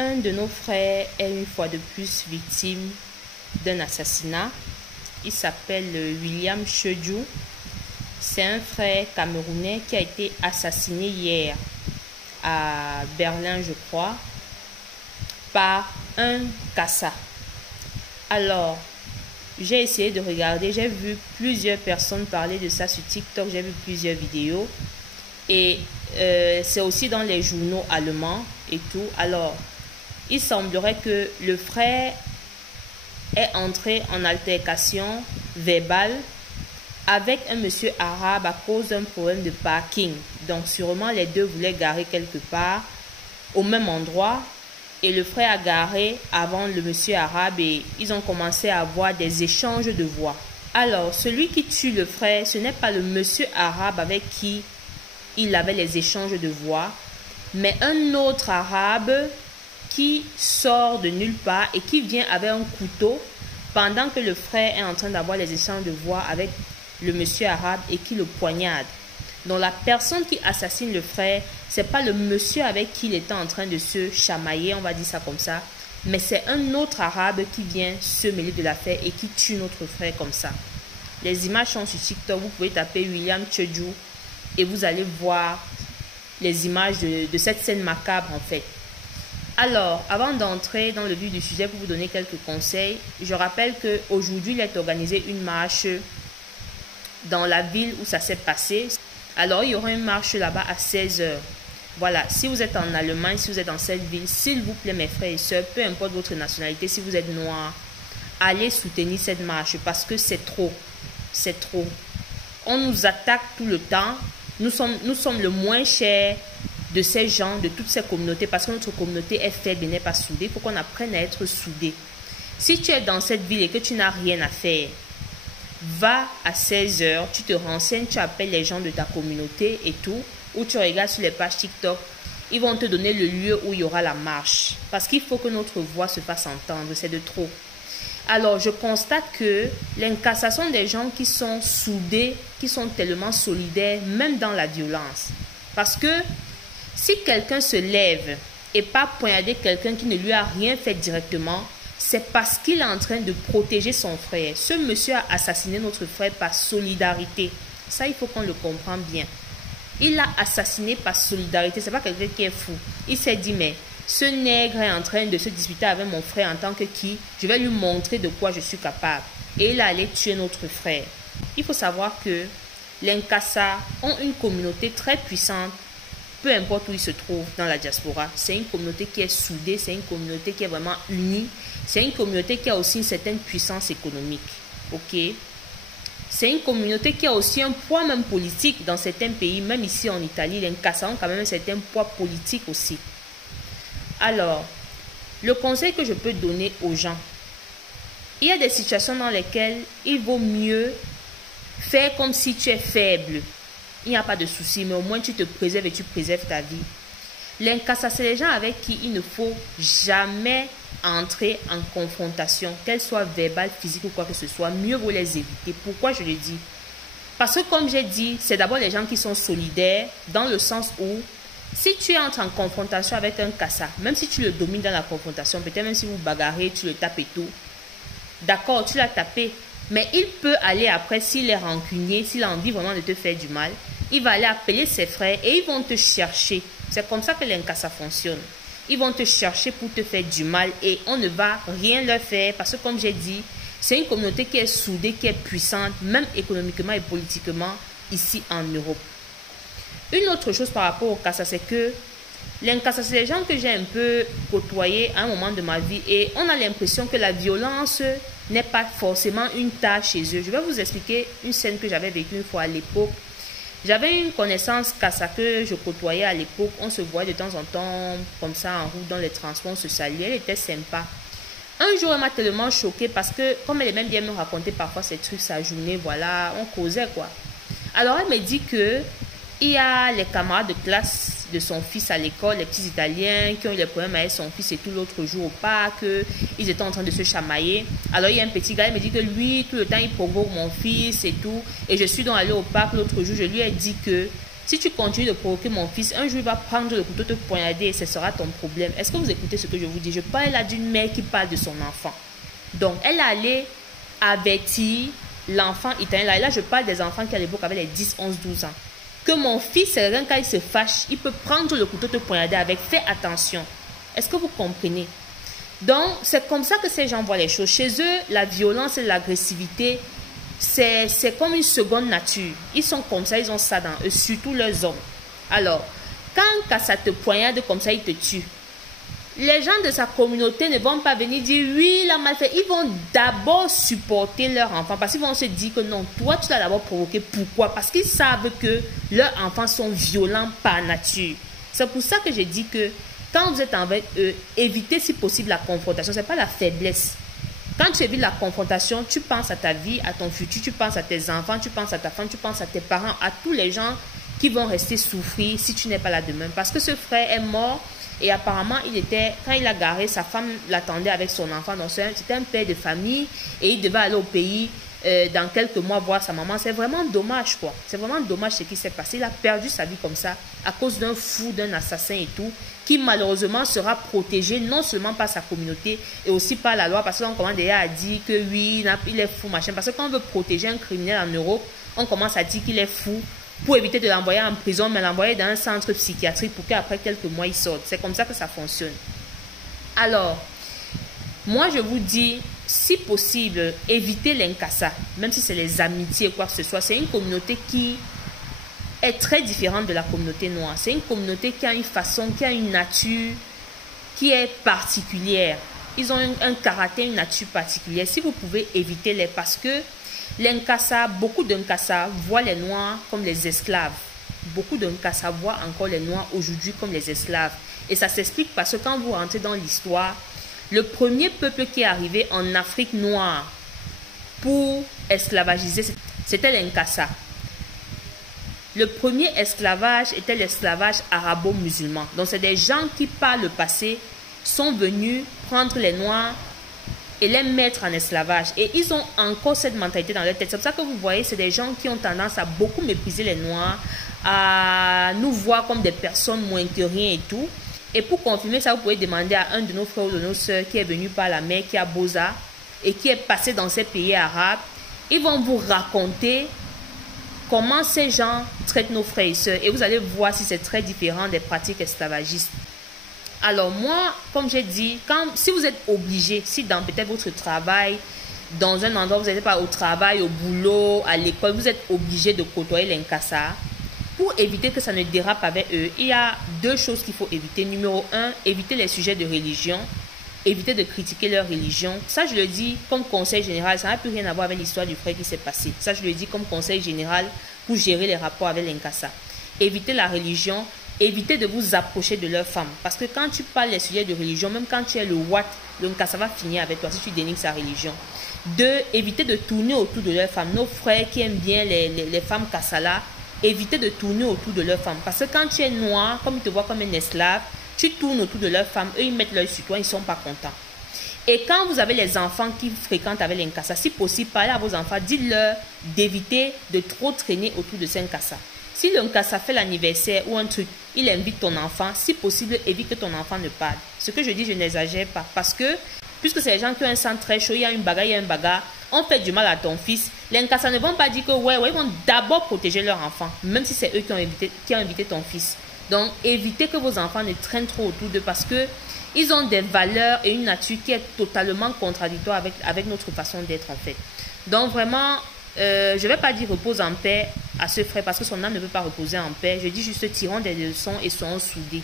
Un de nos frères est une fois de plus victime d'un assassinat. Il s'appelle William Chedjou. C'est un frère camerounais qui a été assassiné hier à Berlin, je crois, par un Kassa. Alors, j'ai essayé de regarder, j'ai vu plusieurs personnes parler de ça sur TikTok, j'ai vu plusieurs vidéos. Et c'est aussi dans les journaux allemands et tout. Alors, il semblerait que le frère est entré en altercation verbale avec un monsieur arabe à cause d'un problème de parking. Donc, sûrement, les deux voulaient garer quelque part au même endroit. Et le frère a garé avant le monsieur arabe et ils ont commencé à avoir des échanges de voix. Alors, celui qui tue le frère, ce n'est pas le monsieur arabe avec qui il avait les échanges de voix, mais un autre arabe qui sort de nulle part et qui vient avec un couteau pendant que le frère est en train d'avoir les échanges de voix avec le monsieur arabe et qui le poignarde. Donc la personne qui assassine le frère, c'est pas le monsieur avec qui il était en train de se chamailler, on va dire ça comme ça, mais c'est un autre arabe qui vient se mêler de l'affaire et qui tue notre frère comme ça. Les images sont sur TikTok, vous pouvez taper William Chedjou et vous allez voir les images de cette scène macabre en fait. Alors, avant d'entrer dans le vif du sujet pour vous donner quelques conseils, je rappelle qu'aujourd'hui, il est organisé une marche dans la ville où ça s'est passé. Alors, il y aura une marche là-bas à 16 h. Voilà, si vous êtes en Allemagne, si vous êtes dans cette ville, s'il vous plaît, mes frères et sœurs, peu importe votre nationalité, si vous êtes noir, allez soutenir cette marche parce que c'est trop. C'est trop. On nous attaque tout le temps. Nous sommes le moins cher de ces gens, de toutes ces communautés, parce que notre communauté est faible et n'est pas soudée. Il faut qu'on apprenne à être soudé. Si tu es dans cette ville et que tu n'as rien à faire, va à 16 h, tu te renseignes, tu appelles les gens de ta communauté et tout, ou tu regardes sur les pages TikTok, ils vont te donner le lieu où il y aura la marche. Parce qu'il faut que notre voix se fasse entendre, c'est de trop. Alors, je constate que l'incassation des gens qui sont soudés, qui sont tellement solidaires, même dans la violence. Parce que si quelqu'un se lève et pas poignarder quelqu'un qui ne lui a rien fait directement, c'est parce qu'il est en train de protéger son frère. Ce monsieur a assassiné notre frère par solidarité. Ça, il faut qu'on le comprenne bien. Il l'a assassiné par solidarité. C'est pas quelqu'un qui est fou. Il s'est dit, mais ce nègre est en train de se disputer avec mon frère en tant que qui? Je vais lui montrer de quoi je suis capable. Et il a allé tuer notre frère. Il faut savoir que les Nkassa ont une communauté très puissante. Peu importe où ils se trouvent dans la diaspora, c'est une communauté qui est soudée, c'est une communauté qui est vraiment unie, c'est une communauté qui a aussi une certaine puissance économique. Ok? C'est une communauté qui a aussi un poids même politique dans certains pays, même ici en Italie, les Nkassa ont quand même un certain poids politique aussi. Alors, le conseil que je peux donner aux gens, il y a des situations dans lesquelles il vaut mieux faire comme si tu es faible. Il n'y a pas de souci, mais au moins tu te préserves et tu préserves ta vie. Les Nkassa, c'est les gens avec qui il ne faut jamais entrer en confrontation, qu'elle soit verbale, physique ou quoi que ce soit. Mieux vaut les éviter. Pourquoi je le dis? Parce que comme j'ai dit, c'est d'abord les gens qui sont solidaires, dans le sens où si tu entres en confrontation avec un Kassa, même si tu le domines dans la confrontation, peut-être même si vous bagarrez, tu le tapes et tout, d'accord, tu l'as tapé, mais il peut aller après, s'il est rancunier, s'il a envie vraiment de te faire du mal, il va aller appeler ses frères et ils vont te chercher. C'est comme ça que les Nkassa fonctionnent. Ils vont te chercher pour te faire du mal et on ne va rien leur faire parce que comme j'ai dit, c'est une communauté qui est soudée, qui est puissante, même économiquement et politiquement ici en Europe. Une autre chose par rapport aux Kassa, c'est que les Nkassa, c'est les gens que j'ai un peu côtoyés à un moment de ma vie et on a l'impression que la violence n'est pas forcément une tâche chez eux. Je vais vous expliquer une scène que j'avais vécue une fois à l'époque. J'avais une connaissance Kassa que je côtoyais à l'époque. On se voyait de temps en temps comme ça en route dans les transports, on se saluait. Elle était sympa. Un jour, elle m'a tellement choquée parce que comme elle aime bien me raconter parfois ses trucs, sa journée, voilà, on causait quoi. Alors elle me dit que il y a les camarades de classe de son fils à l'école, les petits Italiens qui ont eu des problèmes avec son fils et tout l'autre jour au parc, ils étaient en train de se chamailler. Alors il y a un petit gars, il me dit que lui, tout le temps, il provoque mon fils et tout. Et je suis donc allée au parc l'autre jour, je lui ai dit que Si tu continues de provoquer mon fils, un jour il va prendre le couteau, te poignarder et ce sera ton problème. Est-ce que vous écoutez ce que je vous dis? Je parle là d'une mère qui parle de son enfant. Donc, elle allait avertir l'enfant italien. Et là, je parle des enfants qui à l'époque avaient les 10, 11, 12 ans. Que mon fils, quand il se fâche, il peut prendre le couteau, te poignarder avec. Fais attention. Est-ce que vous comprenez? Donc, c'est comme ça que ces gens voient les choses. Chez eux, la violence et l'agressivité, c'est comme une seconde nature. Ils sont comme ça, ils ont ça dans eux, surtout leurs hommes. Alors, quand ça te poignarde comme ça, il te tue. Les gens de sa communauté ne vont pas venir dire oui, il a mal fait. Ils vont d'abord supporter leur enfant parce qu'ils vont se dire que non, toi tu l'as d'abord provoqué. Pourquoi? Parce qu'ils savent que leurs enfants sont violents par nature. C'est pour ça que j'ai dit que quand vous êtes envers eux, évitez si possible la confrontation. Ce n'est pas la faiblesse. Quand tu évites la confrontation, tu penses à ta vie, à ton futur, tu penses à tes enfants, tu penses à ta femme, tu penses à tes parents, à tous les gens qui vont rester souffrir si tu n'es pas là demain. Parce que ce frère est mort. Et apparemment, quand il a garé, sa femme l'attendait avec son enfant. Donc, c'était un père de famille et il devait aller au pays dans quelques mois voir sa maman. C'est vraiment dommage, quoi. C'est vraiment dommage ce qui s'est passé. Il a perdu sa vie comme ça à cause d'un fou, d'un assassin et tout, qui malheureusement sera protégé non seulement par sa communauté et aussi par la loi. Parce qu'on commence déjà à dire que oui, il est fou, machin. Parce que quand on veut protéger un criminel en Europe, on commence à dire qu'il est fou, pour éviter de l'envoyer en prison, mais l'envoyer dans un centre psychiatrique pour qu'après quelques mois, il sorte. C'est comme ça que ça fonctionne. Alors, moi, je vous dis, si possible, évitez l'incassa, même si c'est les amitiés ou quoi que ce soit. C'est une communauté qui est très différente de la communauté noire. C'est une communauté qui a une façon, qui a une nature qui est particulière. Ils ont un caractère, une nature particulière. Si vous pouvez éviter-les, parce que beaucoup d'Nkassa voient les Noirs comme les esclaves. Beaucoup d'Nkassa voient encore les Noirs aujourd'hui comme les esclaves. Et ça s'explique parce que quand vous rentrez dans l'histoire, le premier peuple qui est arrivé en Afrique noire pour esclavagiser, c'était les Nkassa. Le premier esclavage était l'esclavage arabo-musulman. Donc c'est des gens qui par le passé sont venus prendre les Noirs et les mettre en esclavage. Et ils ont encore cette mentalité dans leur tête. C'est pour ça que vous voyez, c'est des gens qui ont tendance à beaucoup mépriser les Noirs, à nous voir comme des personnes moins que rien et tout. Et pour confirmer ça, vous pouvez demander à un de nos frères ou de nos sœurs qui est venu par la mer, qui a Boza, et qui est passé dans ces pays arabes. Ils vont vous raconter comment ces gens traitent nos frères et sœurs. Et vous allez voir si c'est très différent des pratiques esclavagistes. Alors moi, comme j'ai dit, si vous êtes obligé, si dans peut-être votre travail, dans un endroit, vous n'êtes pas au travail, au boulot, à l'école, vous êtes obligé de côtoyer les Nkassa, pour éviter que ça ne dérape avec eux, il y a deux choses qu'il faut éviter. Numéro 1, éviter les sujets de religion, éviter de critiquer leur religion. Ça, je le dis comme conseil général, ça n'a plus rien à voir avec l'histoire du frère qui s'est passé. Ça, je le dis comme conseil général pour gérer les rapports avec les Nkassa. Évitez la religion. Évitez de vous approcher de leurs femmes. Parce que quand tu parles des sujets de religion, même quand tu es le Wat, le Nkassa va finir avec toi si tu dénigres sa religion. 2. Évitez de tourner autour de leurs femmes. Nos frères qui aiment bien les femmes Kassala, évitez de tourner autour de leurs femmes. Parce que quand tu es noir, comme ils te voient comme un esclave, tu tournes autour de leurs femmes, eux ils mettent l'œil sur toi, ils ne sont pas contents. Et quand vous avez les enfants qui fréquentent avec les Nkassa, si possible, parlez à vos enfants, dites-leur d'éviter de trop traîner autour de ces Nkassa. Si le Nkassa fait l'anniversaire ou un truc, il invite ton enfant, si possible, évite que ton enfant ne parle. Ce que je dis, je n'exagère pas. Parce que, puisque c'est les gens qui ont un sang très chaud, il y a une bagarre, il y a un bagarre, on fait du mal à ton fils. Les Nkassa ne vont pas dire que, ouais, ils vont d'abord protéger leur enfant, même si c'est eux qui ont invité ton fils. Donc, évitez que vos enfants ne traînent trop autour d'eux parce que ils ont des valeurs et une nature qui est totalement contradictoire avec notre façon d'être en fait. Donc, vraiment, je ne vais pas dire repose en paix à ce frère parce que son âme ne veut pas reposer en paix. Je dis juste tirons des leçons et soyons soudés.